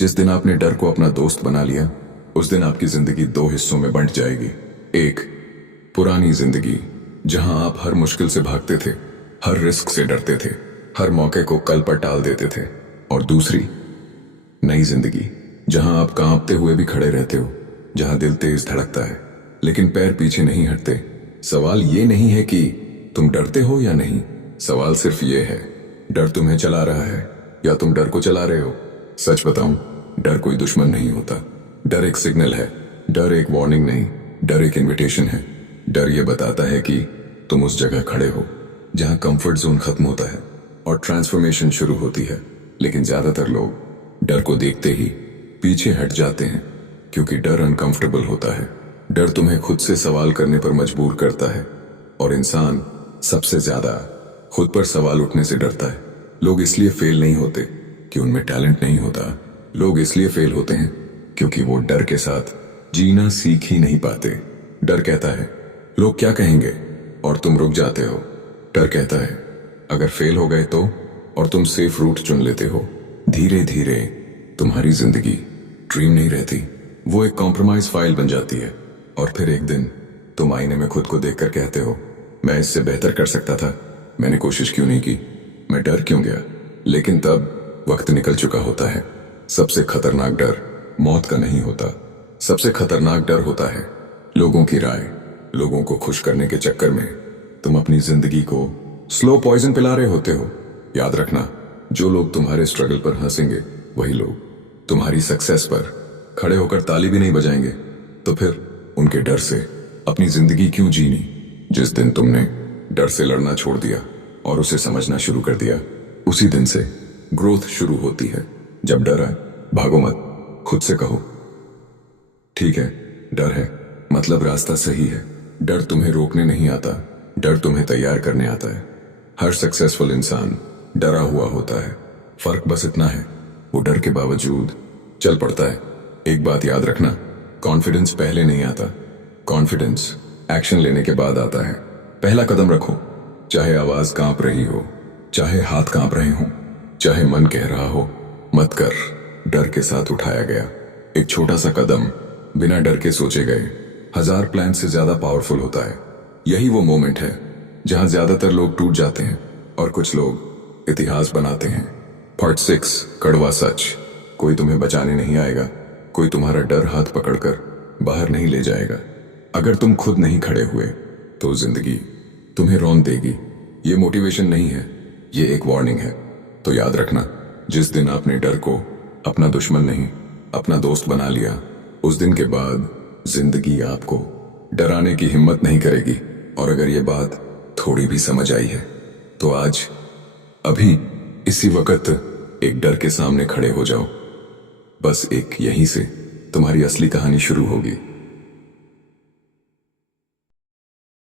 जिस दिन आपने डर को अपना दोस्त बना लिया, उस दिन आपकी जिंदगी दो हिस्सों में बंट जाएगी। एक, पुरानी जिंदगी जहां आप हर मुश्किल से भागते थे, हर रिस्क से डरते थे, हर मौके को कल पर टाल देते थे। और दूसरी, नई जिंदगी जहां आप कांपते हुए भी खड़े रहते हो, जहां दिल तेज धड़कता है लेकिन पैर पीछे नहीं हटते। सवाल ये नहीं है कि तुम डरते हो या नहीं, सवाल सिर्फ ये है, डर तुम्हें चला रहा है या तुम डर को चला रहे हो। सच बताऊं, डर कोई दुश्मन नहीं होता। डर एक सिग्नल है, डर एक वार्निंग नहीं, डर एक इनविटेशन है। डर ये बताता है कि तुम उस जगह खड़े हो जहां कंफर्ट जोन खत्म होता है और ट्रांसफॉर्मेशन शुरू होती है। लेकिन ज्यादातर लोग डर को देखते ही पीछे हट जाते हैं, क्योंकि डर अनकंफर्टेबल होता है। डर तुम्हें खुद से सवाल करने पर मजबूर करता है, और इंसान सबसे ज्यादा खुद पर सवाल उठने से डरता है। लोग इसलिए फेल नहीं होते कि उनमें टैलेंट नहीं होता, लोग इसलिए फेल होते हैं क्योंकि वो डर के साथ जीना सीख ही नहीं पाते। डर कहता है लोग क्या कहेंगे, और तुम रुक जाते हो। डर कहता है अगर फेल हो गए तो, और तुम सेफ रूट चुन लेते हो। धीरे धीरे तुम्हारी जिंदगी ड्रीम नहीं रहती, वो एक कॉम्प्रोमाइज फाइल बन जाती है। और फिर एक दिन तुम आईने में खुद को देखकर कहते हो, मैं इससे बेहतर कर सकता था, मैंने कोशिश क्यों नहीं की, मैं डर क्यों गया। लेकिन तब वक्त निकल चुका होता है। सबसे खतरनाक डर मौत का नहीं होता, सबसे खतरनाक डर होता है लोगों की राय। लोगों को खुश करने के चक्कर में तुम अपनी जिंदगी को स्लो पॉइजन पिला रहे होते हो। याद रखना, जो लोग तुम्हारे स्ट्रगल पर हंसेंगे वही लोग तुम्हारी सक्सेस पर खड़े होकर ताली भी नहीं बजाएंगे। तो फिर उनके डर से अपनी जिंदगी क्यों जीनी। जिस दिन तुमने डर से लड़ना छोड़ दिया और उसे समझना शुरू कर दिया, उसी दिन से ग्रोथ शुरू होती है। जब डर आए, भागो मत, खुद से कहो ठीक है डर है, मतलब रास्ता सही है। डर तुम्हें रोकने नहीं आता, डर तुम्हें तैयार करने आता है। हर सक्सेसफुल इंसान डरा हुआ होता है, फर्क बस इतना है वो डर के बावजूद चल पड़ता है। एक बात याद रखना, कॉन्फिडेंस पहले नहीं आता, कॉन्फिडेंस एक्शन लेने के बाद आता है। पहला कदम रखो, चाहे आवाज कांप रही हो, चाहे हाथ कांप रहे हो, चाहे मन कह रहा हो मत कर। डर के साथ उठाया गया एक छोटा सा कदम बिना डर के सोचे गए 1000 प्लान से ज्यादा पावरफुल होता है। यही वो मोमेंट है जहां ज्यादातर लोग टूट जाते हैं और कुछ लोग इतिहास बनाते हैं। पार्ट 6, कड़वा सच। कोई तुम्हें बचाने नहीं आएगा, कोई तुम्हारा डर हाथ पकड़कर बाहर नहीं ले जाएगा। अगर तुम खुद नहीं खड़े हुए तो जिंदगी तुम्हें रौंद देगी। ये मोटिवेशन नहीं है, ये एक वार्निंग है। तो याद रखना, जिस दिन आपने डर को अपना दुश्मन नहीं अपना दोस्त बना लिया, उस दिन के बाद जिंदगी आपको डराने की हिम्मत नहीं करेगी। और अगर ये बात थोड़ी भी समझ आई है तो आज अभी इसी वक्त एक डर के सामने खड़े हो जाओ। बस एक यहीं से तुम्हारी असली कहानी शुरू होगी।